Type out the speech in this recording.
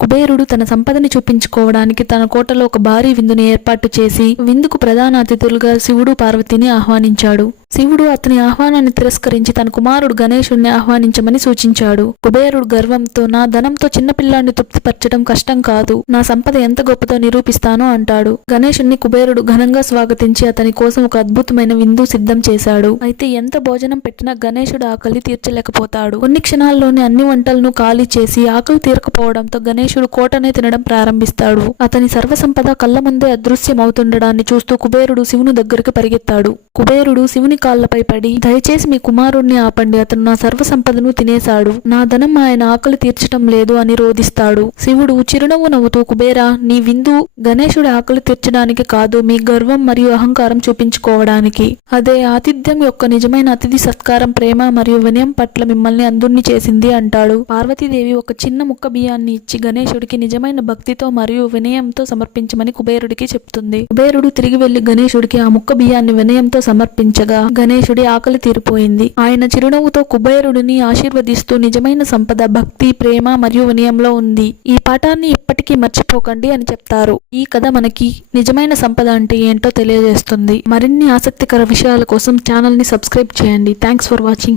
కుబేరుడు తన సంపదని చూపించుకోవడానికి తన కోటలో ఒక భారీ విందుని ఏర్పాటు చేసి విందుకు ప్రధాన అతిథులుగా శివుడు పార్వతిని ఆహ్వానించాడు. శివుడు అతని ఆహ్వానాన్ని తిరస్కరించి తన కుమారుడు గణేశుణ్ణి ఆహ్వానించమని సూచించాడు. కుబేరుడు గర్వంతో నా ధనంతో చిన్నపిల్లాన్ని తృప్తిపరచడం కష్టం కాదు, నా సంపద ఎంత గొప్పదో నిరూపిస్తాను అంటాడు. గణేశుణ్ణి కుబేరుడు ఘనంగా స్వాగతించి అతని కోసం ఒక అద్భుతమైన విందు సిద్ధం చేశాడు. అయితే ఎంత భోజనం పెట్టినా గణేశుడు ఆకలి తీర్చలేకపోతాడు. కొన్ని క్షణాల్లోనే అన్ని వంటలను ఖాళీ చేసి ఆకలి తీరకపోవడంతో గణేశుడు కోటనే తినడం ప్రారంభిస్తాడు. అతని సర్వసంపద కళ్ళ ముందే అదృశ్యమవుతుండడాన్ని చూస్తూ కుబేరుడు శివుని దగ్గరికి పరిగెత్తాడు. కుబేరుడు శివుని కాళ్లపై పడి, దయచేసి మీ కుమారుణ్ణి ఆపండి, అతను నా సర్వసంపదను తినేశాడు, నా ధనం ఆయన ఆకలి తీర్చడం లేదు అని రోధిస్తాడు. శివుడు చిరునవ్వు నవ్వుతూ, కుబేరా, నీ విందు గణేశుడి ఆకలి తీర్చడానికి కాదు, మీ గర్వం మరియు అహంకారం చూపించుకోవడానికి. అదే ఆతిథ్యం యొక్క నిజమైన అతిథి సత్కారం ప్రేమ మరియు వినయం పట్ల మిమ్మల్ని అందుణ్ణి చేసింది అంటాడు. పార్వతీదేవి ఒక చిన్న ముక్క బియ్యాన్ని ఇచ్చి గణేశుడికి నిజమైన భక్తితో మరియు వినయంతో సమర్పించమని కుబేరుడికి చెప్తుంది. కుబేరుడు తిరిగి వెళ్లి గణేశుడికి ఆ ముక్క బియ్యాన్ని వినయంతో సమర్పించగా గణేశుడి ఆకలి తీరిపోయింది. ఆయన చిరునవ్వుతో కుబేరుడిని ఆశీర్వదిస్తూ నిజమైన సంపద భక్తి, ప్రేమ మరియు వినయంలో ఉంది, ఈ పాఠాన్ని ఇప్పటికీ మర్చిపోకండి అని చెప్తారు. ఈ కథ మనకి నిజమైన సంపద అంటే ఏంటో తెలియజేస్తుంది. మరిన్ని ఆసక్తికర విషయాల కోసం ఛానల్ ని సబ్స్క్రైబ్ చేయండి. Thanks for watching.